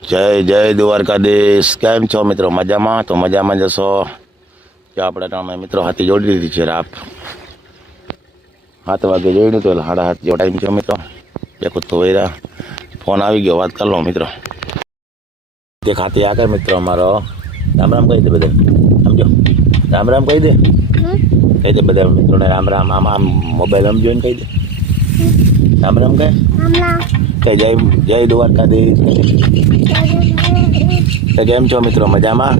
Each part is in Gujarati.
જય જય દ્વારકાધીશ. કેમ છો મિત્રો? મજામાં? તો મજામાં જશો. જો આપણે તમે મિત્રો હાથી જોડી દીધી છે રાપ સાત વાગે જોઈ તો સાડા હાથ જેવો ટાઈમ છે મિત્રો. એક તો વૈરા. ફોન આવી ગયો વાત કરી લો મિત્રો. જે ખાતી આગળ મિત્રો અમારો રામ રામ કહી દે બધા સમજો? રામ રામ કહી દે? કહી દે બધા મિત્રોને રામ રામ. આમ આમ મોબાઈલ સમજો જોઈને કહી દે. રામ રામ કહે? કે જય જય દ્વારકાધીશ. તો કેમ છો મિત્રો? મજામાં?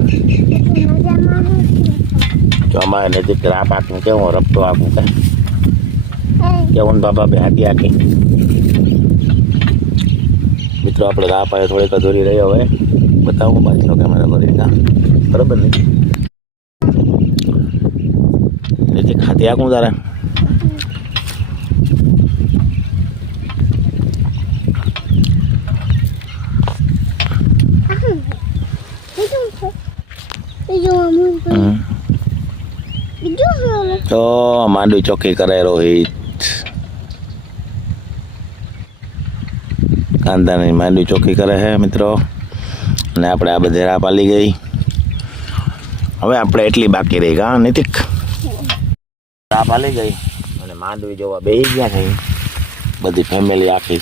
જો અમારે નજીક રાપ આખું કેવું રપતો આખું કે કેવું બાબા બે હાથી આખી? મિત્રો, આપણે રાપ પાસે થોડીક અધૂરી રહ્યો હવે. બતાવું પાછો કેમેરા કરી ના બરોબર ને? નજીક હાથી આખું તારે હમ. તો માંડવી ચોખ્ખી કરે રોહિત કાંદાની માંડવી ચોખ્ખી કરે છે મિત્રો. અને આપણે આ બધે રાહ પાલી ગઈ. હવે આપણે એટલી બાકી રહી કા નીતિક? રાહ પાલી ગઈ. અને માંડવી જોવા બેસી ગયા છે. બધી ફેમિલી આખી.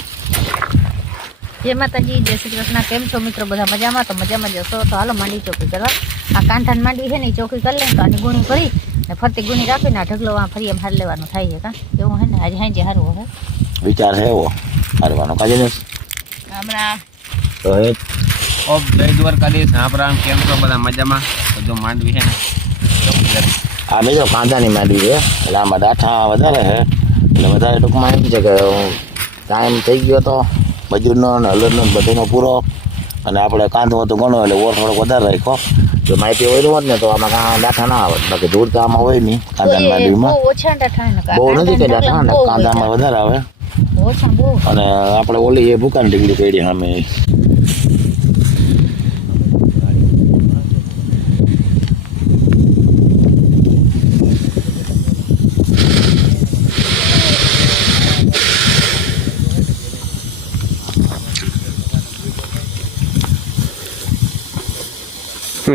જય માતાજી જય શ્રી કૃષ્ણ. કેમ છો મિત્રો? બધા મજામાં? તો મજામાં જશો તો હાલો માંડી ચોકી કરવા. આ કાંઠાની માંડી છે ને ચોકી કરી લે તો આની ગુણી કરી ને ફરતી ગુણી રાખીને આ ઢગલો આ ફરી એમ હાર લેવાનું થાય છે કા? એવું હે ને? આજે હાંજે હારવો હે? વિચાર હે એવો. હારવાનો. કાજે ને હમણાં તો એ ઓ જય દ્વારકાધીશ. રામ કેમ છો? બધા મજામાં? તો જો માંડવી છે ને. આ બીજો કાંદાની માંડવી છે. એટલે આમાં ડાઠા વધારે છે. એટલે વધારે ટૂંકમાં એમ છે કે ટાઈમ થઈ ગયો તો મજૂરનો અને હલરનો બધાનો પૂરો. અને આપણે કાંદો તો ઘણો એટલે ઓર થોડોક વધારે રાખ્યો. જો માહિતી હોય હોત ને તો આમાં કાં ડાઠા ના આવે. બાકી ધૂળ તો આમાં હોય નહીં. કાંદાના માંડવીમાં બહુ નથી કે ડાઠા ને કાંદામાં વધારે આવે. અને આપણે ઓલી એ ભૂકાની ડીગડી કરી સામે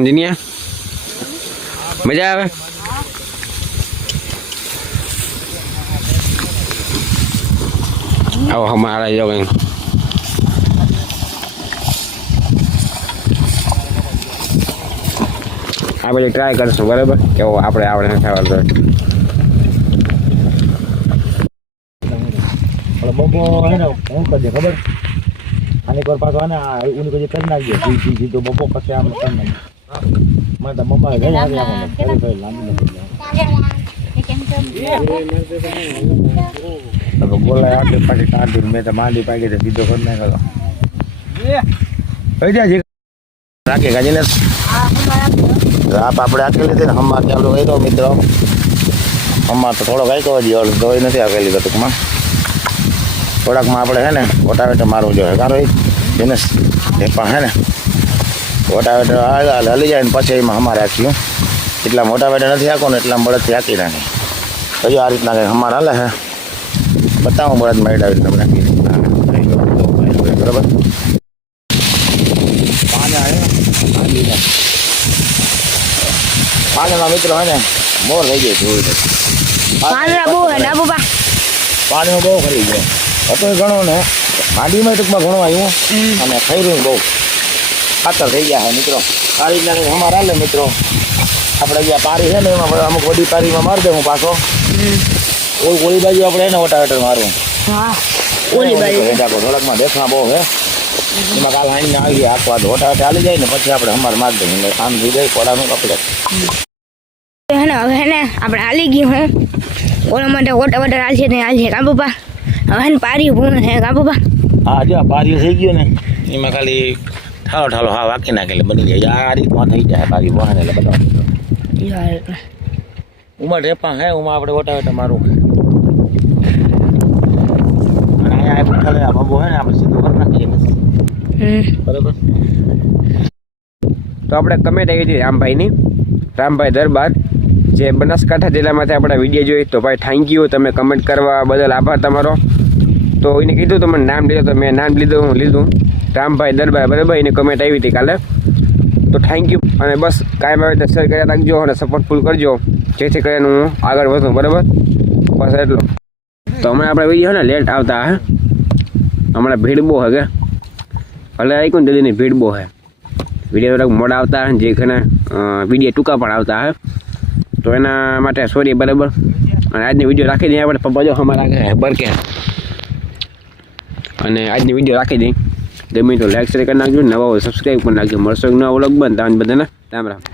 જીનિયા મજા આવે? આવો અમારા જો કંઈ આ પછી ટ્રાય કરશું, બરાબર? કેવો આપણે આવડે નથી આવડતો હે કરજે ખબર? આની પર પાછો આને કોઈ કરી નાખજો. તો બબો પછી આમ કરી મને તો મમ્મા ગઈ આવી આમ કરી કરી લાંબી તો બોલાય આટલે પાછી કાઢી મેં તો માંડી પાકી તો સીધો કરી નાખ્યો કઈ જાય રાખે ગાજીને રાપ આપણે આટલી લીધી ને હમણાં ચાલુ કર્યો મિત્રો. હમણાં તો થોડો આખ્યો હજી અડધો દવાઈ નથી આપેલી તો ટૂંકમાં. થોડાકમાં આપણે હે ને ઓટાવેટર મારવું જોઈએ. કારો દિનેશ એ પણ હે ને ઓટાવેટર હાલ હલી જાય ને પછી એમાં અમારે આખ્યું એટલા મોટાવેટર નથી આખો ને એટલા બળદથી આખી નાખે હજુ આ રીતના કંઈ અમારે હાલે હે? બતાવું બળદ મેળાવી તમને. ગયો. બરાબર પાણી આવ્યો માંડીને પાણીમાં મિત્રો હે ને મોર થઈ ગઈ જોયું પાણીમાં બહુ ખરી ગયો. હતો ઘણો ને માંડીમાં ટૂંકમાં ઘણું આવ્યું અને ખૈરું બહુ. ખાતર થઈ ગયા છે મિત્રો. આ રીતના કંઈક અમારે હાલે મિત્રો. આપણે જ્યાં પારી છે ને એમાં આપણે અમુક વડી પારીમાં મારી દઉં પાછો. ઓલી ઓલી બાજુ આપણે એને ઓટાવેટર મારું હા. ઓલી બાજુ. વેચાકો થોડાકમાં દેખા બહુ હે એમાં કાલ આવીને આવી ગયા આખવા તો ઓટાવેટર હાલી જાય ને પછી આપણે અમારે મારી દઈએ એટલે કામ થઈ જાય કોડાનું કપડે. હે ને હવે હે ને આપણે હાલી ગયું હે. ઓલા માટે ઓટા વટા હાલ છે ને હાલ છે કા બાપા હવે હે ને પારી પૂર્ણ હે કા બાપા હા જો આ પારી થઈ ગયું ને એમાં ખાલી ઠાલો ઠાલો હા વાકી નાખે એટલે બની જાય. આ રીતમાં થઈ જાય પારી વહાને એટલે બધા. રેપા હે ઉમાં આપણે ઓટાવેટર મારું. અને અહીંયા આ આ હે ને આપણે સીધું કરી નાખીએ બરાબર? તો આપણે કમેન્ટ આવી હતી રામભાઈની. રામભાઈ દરબાર જે બનાસકાંઠા જિલ્લામાંથી આપણા વીડિયો જોઈ તો ભાઈ થેન્ક યુ તમે કમેન્ટ કરવા બદલ આભાર તમારો. તો એને કીધું તો મને નામ લીધું તો મેં નામ લીધું હું લીધું. રામભાઈ દરબાર, બરાબર? એની કમેન્ટ આવી હતી કાલે. તો થેન્ક યુ અને બસ કાંઈ આવે તો શેર કર્યા રાખજો અને સપોર્ટ ફૂલ કરજો. જેથી કરીને હું આગળ વધું, બરાબર? બસ એટલો. તો હમણાં આપણે વીડિયો ને લેટ આવતા, હે? હમણાં ભીડ બહુ હે, કે? ભલે આવી ને દીદીની ભીડ બહુ હે? વીડિયો થોડાક મોડા આવતા હે જે ઘણા વીડિયો ટૂંકા પણ આવતા હે. તો એના માટે સોરી બરાબર? અને આજની વીડિયો રાખી દઈએ આપણે પપ્પા જો અમારા બરકે. અને આજની વીડિયો રાખી દઈ ગમે તો લાઈક શેર કરી નાખજો નવા હોય સબસ્ક્રાઈબ પણ નાખજો. મળશો નવા વ્લોગ બંધ બધાને, રામ રામ.